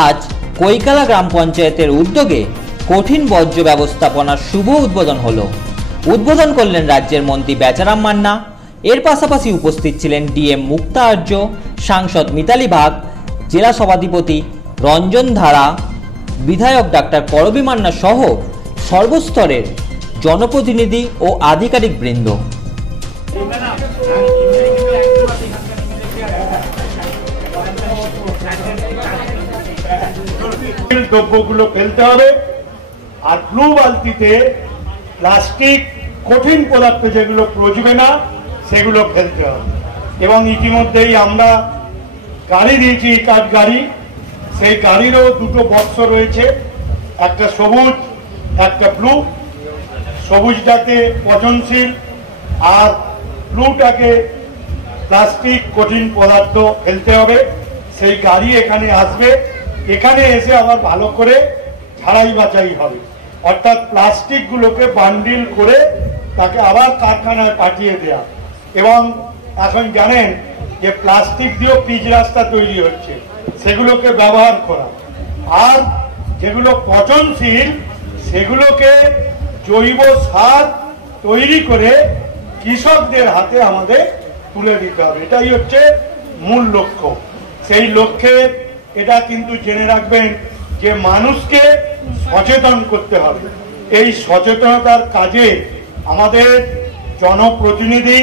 আজ কৈকালা গ্রাম পঞ্চায়েতের উদ্যোগে কঠিন বর্জ্য ব্যবস্থাপনার শুভ উদ্বোধন হলো। উদ্বোধন করলেন রাজ্যের মন্ত্রী বেচারাম মান্না। এর পাশাপাশি উপস্থিত ছিলেন ডিএম মুক্তা আর্য, সাংসদ মিতালি বাগ, জেলা সভাধিপতি রঞ্জন ধারা, বিধায়ক ডাক্তার করবী মান্না সহ সর্বস্তরের জনপ্রতিনিধি ও আধিকারিক বৃন্দ। দ্রব্যগুলো ফেলতে হবে আর ব্লু বালতিতে প্লাস্টিক কঠিন পদার্থ যেগুলো প্রয়োজবে না সেগুলো ফেলতে হবে। এবং ইতিমধ্যেই আমরা গাড়ি দিয়েছি, কাঠ গাড়ি। সেই গাড়িরও দুটো বক্স রয়েছে, একটা সবুজ একটা ব্লু। সবুজটাকে পচনশীল আর ব্লুটাকে প্লাস্টিক কঠিন পদার্থ ফেলতে হবে। সেই গাড়ি এখানে আসবে, এখানে এসে আবার ভালো করে ঝাড়াই বাছাই হবে, অর্থাৎ প্লাস্টিক গুলোকে বান্ডিল করে তাকে আবার কারখানায় পাঠিয়ে দেওয়া। এবং এখন জানেন যে প্লাস্টিক দিয়েও পিচ রাস্তা তৈরি হচ্ছে, সেগুলোকে ব্যবহার করা। আর যেগুলো পচনশীল সেগুলোকে জৈব সার তৈরি করে কৃষকদের হাতে আমাদের তুলে দিতে হবে। এটাই হচ্ছে মূল লক্ষ্য। সেই লক্ষ্যে এটা কিন্তু জেনে রাখবেন যে মানুষকে সচেতন করতে হবে। এই সচেতনতার কাজে আমাদের জনপ্রতিনিধি,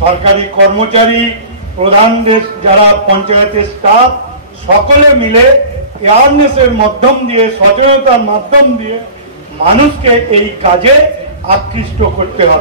সরকারি কর্মচারী, প্রধানদের যারা পঞ্চায়েতের স্টাফ, সকলে মিলে অ্যাওয়ারনেসের মাধ্যম দিয়ে, সচেতনতার মাধ্যম দিয়ে মানুষকে এই কাজে আকৃষ্ট করতে হবে।